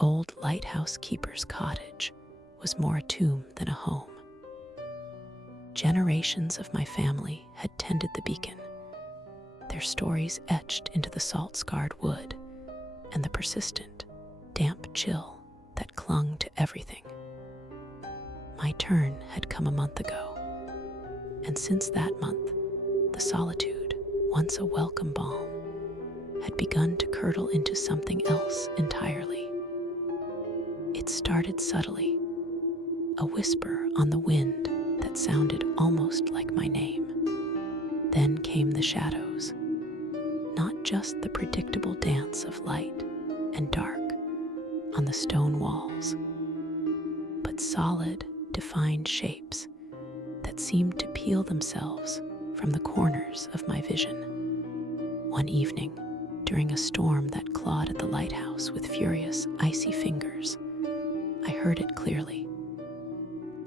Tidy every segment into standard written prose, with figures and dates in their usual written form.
old lighthouse keeper's cottage was more a tomb than a home. Generations of my family had tended the beacon, their stories etched into the salt-scarred wood and the persistent, damp chill that clung to everything. My turn had come a month ago, and since that month, the solitude, once a welcome balm, had begun to curdle into something else entirely. It started subtly, a whisper on the wind that sounded almost like my name. Then came the shadows, not just the predictable dance of light and dark on the stone walls, but solid, defined shapes that seemed to peel themselves from the corners of my vision. One evening, during a storm that clawed at the lighthouse with furious, icy fingers, I heard it clearly.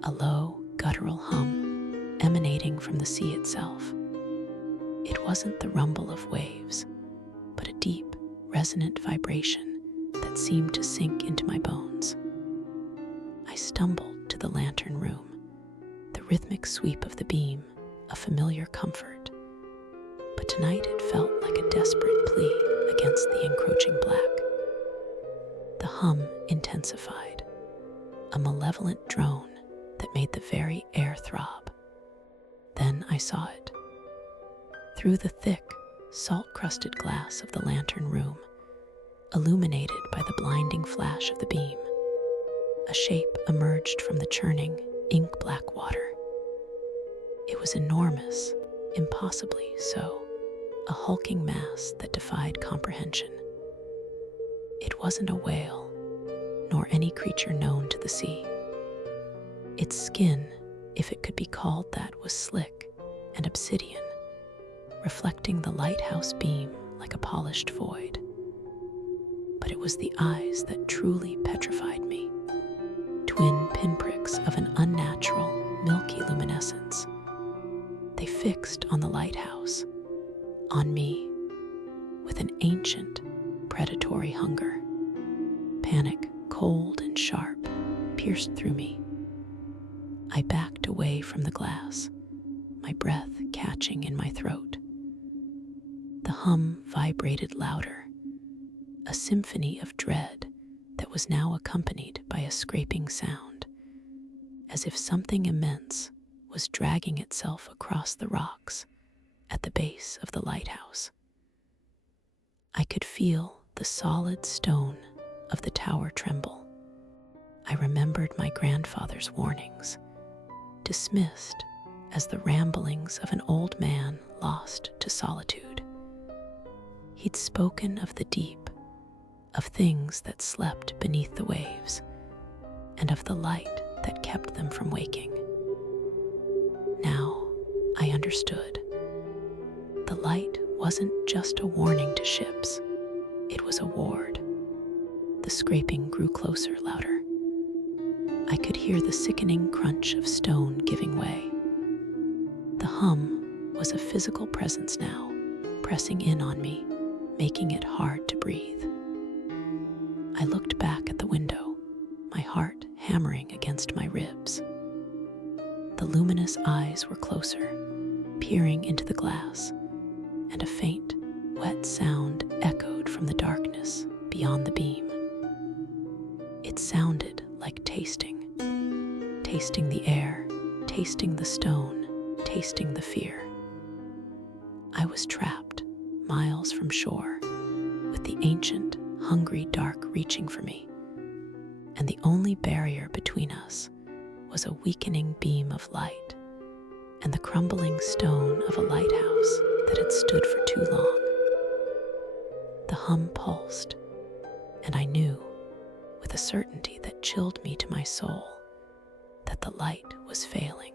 A low, guttural hum emanating from the sea itself. It wasn't the rumble of waves, but a deep, resonant vibration that seemed to sink into my bones. I stumbled to the lantern room, the rhythmic sweep of the beam, a familiar comfort. But tonight it felt like a desperate plea against the encroaching black. The hum intensified, a malevolent drone that made the very air throb. Then I saw it. Through the thick, salt-crusted glass of the lantern room, illuminated by the blinding flash of the beam, a shape emerged from the churning, ink-black water. It was enormous, impossibly so, a hulking mass that defied comprehension. It wasn't a whale, nor any creature known to the sea. Its skin, if it could be called that, was slick and obsidian, reflecting the lighthouse beam like a polished void. But it was the eyes that truly petrified me, twin pinpricks of an unnatural, milky luminescence. They fixed on the lighthouse, on me, with an ancient, predatory hunger. Panic, cold and sharp, pierced through me. I backed away from the glass, my breath catching in my throat. The hum vibrated louder, a symphony of dread that was now accompanied by a scraping sound, as if something immense was dragging itself across the rocks at the base of the lighthouse. I could feel the solid stone of the tower tremble. I remembered my grandfather's warnings, dismissed as the ramblings of an old man lost to solitude. He'd spoken of the deep, of things that slept beneath the waves, and of the light that kept them from waking. Now I understood. The light wasn't just a warning to ships, it was a ward. The scraping grew closer, louder. I could hear the sickening crunch of stone giving way. The hum was a physical presence now, pressing in on me, making it hard to breathe. I looked back at the window, my heart hammering against my ribs. The luminous eyes were closer, peering into the glass, and a faint, wet sound echoed from the darkness beyond the beam. It sounded like tasting the air, tasting the stone, tasting the fear. I was trapped, miles from shore, with the ancient, hungry dark reaching for me, and the only barrier between us was a weakening beam of light and the crumbling stone of a lighthouse that had stood for too long. The hum pulsed, and I knew, with a certainty that chilled me to my soul, that the light was failing.